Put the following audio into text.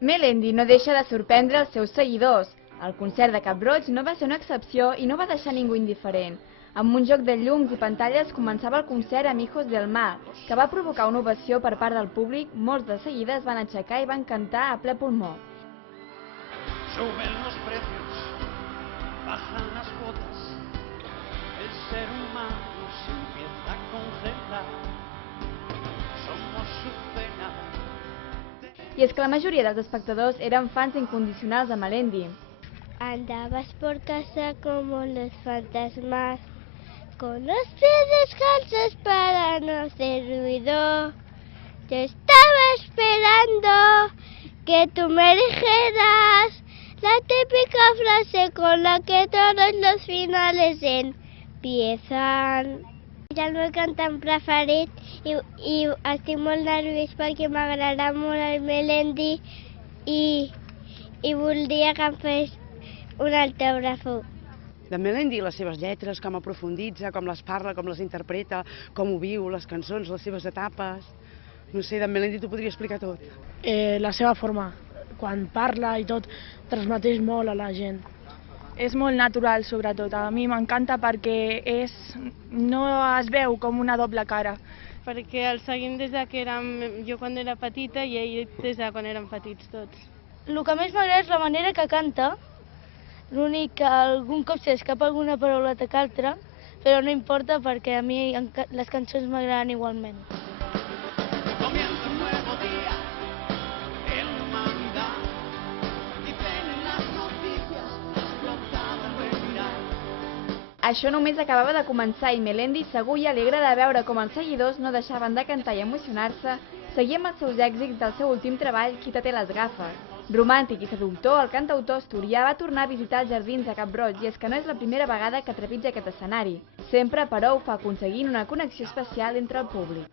Melendi no deixa de sorprendre els seus seguidors. El concert de Cap-roig no va ser una excepció i no va deixar ningú indiferent. Amb un joc de llums i pantalles començava el concert amb Hijos del Mar, que va provocar una ovació per part del públic. Molts de seguida es van aixecar i van cantar a ple pulmó. Suben los precios, bajan las cuotas, el ser humano se empieza a congelar, somos su pena. I és que la majoria dels espectadors eren fans incondicionals de Melendi. Andabas por casa como los fantasmas, con los pies descalzos para no hacer ruido. Yo estaba esperando que tú me dijeras la típica frase con la que todos los finales empiezan. És el meu cantant preferit i estic molt nerviós perquè m'agrada molt el Melendi i voldria que em fes un autògrafo. De Melendi, les seves lletres, com aprofunditza, com les parla, com les interpreta, com ho viu, les cançons, les seves etapes. No sé, de Melendi t'ho podria explicar tot. La seva forma, quan parla i tot, transmeteix molt a la gent. És molt natural, sobretot. A mi m'encanta perquè no es veu com una doble cara. Perquè el seguim des que jo quan era petita i ell des de quan érem petits tots. El que més m'agrada és la manera que canta. L'únic que algun cop s'escapa alguna parauleta que altra, però no importa perquè a mi les cançons m'agraden igualment. Comienza un nuevo día en la humanidad, dicen en las noticias, explotado el respirar. Això només acabava de començar i Melendi, segur i alegre de veure com els seguidors no deixaven de cantar i emocionar-se, seguia amb els seus èxits del seu últim treball, Qui te té les gafes. Romàntic i seductor, el cantautor asturià va tornar a visitar els jardins de Cap-roig i és que no és la primera vegada que trepitja aquest escenari. Sempre, però, ho fa aconseguint una connexió especial entre el públic.